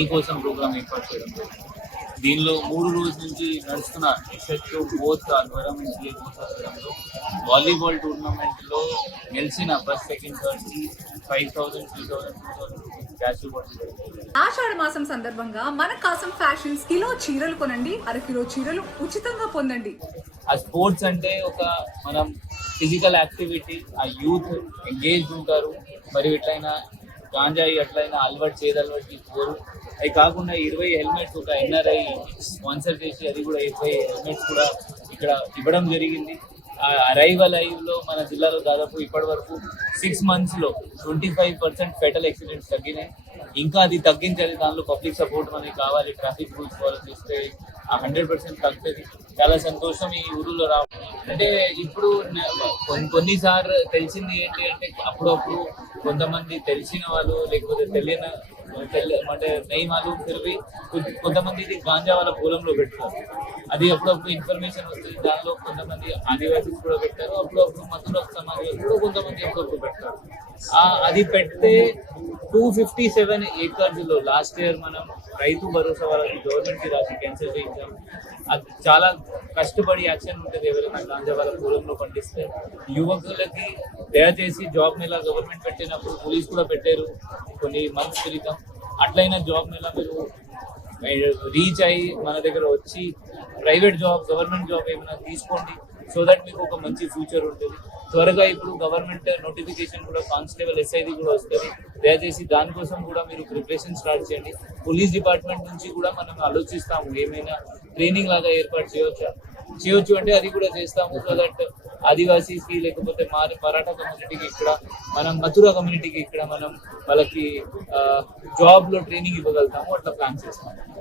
మీకోసం ప్రోగ్రామ్ ఏర్పాటు చేయడం జరిగింది. దీనిలో 3 రోజుల నుంచి నడుస్తున్న ఎస్ఎస్ఓ బోత్ ఆధ్వర్యం ఎన్సీఏ బోత్ ఆధ్వర్యంలో వాలీబాల్ టోర్నమెంట్లో గెలిచిన ఫస్ట్ సెకండ్ థర్డ్ కి 5,000, 3,000, 2,000 రూపీస్ క్యాష్ ఇవ్వడం జరిగింది. ఆషాఢ మాసం సందర్భంగా మన కాసం ఫ్యాషన్స్ కిలో చీరలు కొనండి, అరకిలో చీరలు ఉచితంగా పొందండి. ఆ స్పోర్ట్స్ అంటే ఒక మనం ఫిజికల్ యాక్టివిటీ, ఆ యూత్ ఎంగేజ్ ఉంటారు. మరియు ఎట్లయినా గాంజాయి అట్లయినా అలవాటు చేయదలవాటు తీసుకోరు. అవి కాకుండా 20 హెల్మెట్స్ ఒక ఎన్ఆర్ఐ స్పాన్సర్ చేసి అది కూడా 20 హెల్మెట్స్ కూడా ఇక్కడ ఇవ్వడం జరిగింది. అరైవల్ లైవ్లో మన జిల్లాలో దాదాపు ఇప్పటి వరకు 6 monthsలో 25% ఫెటల్ యాక్సిడెంట్స్ తగ్గినాయి. ఇంకా అది తగ్గించాలి, దానిలో పబ్లిక్ సపోర్ట్ మనకి కావాలి. ట్రాఫిక్ రూల్స్ ఫాలో చేస్తే 100% తగ్గుతుంది. చాలా సంతోషం ఈ ఊరిలో రావడం. అంటే ఇప్పుడు కొన్నిసార్లు తెలిసింది ఏంటి అంటే అప్పుడప్పుడు కొంతమంది తెలిసిన వాళ్ళు లేకపోతే అంటే నయమాలు తిరిగి కొంతమంది ఇది గాంజా వాళ్ళ పొలంలో పెడతారు. అది అప్పుడప్పుడు ఇన్ఫర్మేషన్ వస్తుంది. దానిలో కొంతమంది ఆదివాసీస్ కూడా పెట్టారు, అప్పుడప్పుడు మధుర సమాజం కూడా కొంతమంది అప్పుడప్పుడు పెట్టారు. అది పెడితే 257 acres లో లాస్ట్ ఇయర్ మనం రైతు భరోసా వాళ్ళకి గవర్నమెంట్ కి రాసి క్యాన్సిల్ చేయించాం. అది చాలా కష్టపడి యాక్షన్ ఉంటుంది. ఎవరైనా గాంజా వాళ్ళ పొలంలో పండిస్తే యువకులకి దయచేసి జాబ్ మేళా గవర్నమెంట్ పెట్టినప్పుడు పోలీస్ కూడా పెట్టారు కొన్ని మంత్స్ క్రితం. అట్లయినా జాబ్ మేళా మీరు రీచ్ అయ్యి మన దగ్గర వచ్చి ప్రైవేట్ జాబ్ గవర్నమెంట్ జాబ్ ఏమైనా తీసుకోండి. సో దట్ మీకు ఒక మంచి ఫ్యూచర్ ఉంటుంది. త్వరగా ఇప్పుడు గవర్నమెంట్ నోటిఫికేషన్ కూడా కానిస్టేబుల్ ఎస్ఐది కూడా వస్తుంది. దయచేసి దానికోసం కూడా మీరు ప్రిపరేషన్ స్టార్ట్ చేయండి. పోలీస్ డిపార్ట్మెంట్ నుంచి కూడా మనం ఆలోచిస్తాము ఏమైనా ట్రైనింగ్ లాగా ఏర్పాటు చేయొచ్చు అంటే అది కూడా చేస్తాము. సో దట్ ఆదివాసీస్కి లేకపోతే మరాఠా కమ్యూనిటీకి ఇక్కడ మనం మథురా కమ్యూనిటీకి ఇక్కడ మనం వాళ్ళకి జాబ్లో ట్రైనింగ్ ఇవ్వగలుగుతాము. అట్లా ప్లాన్ చేస్తాము.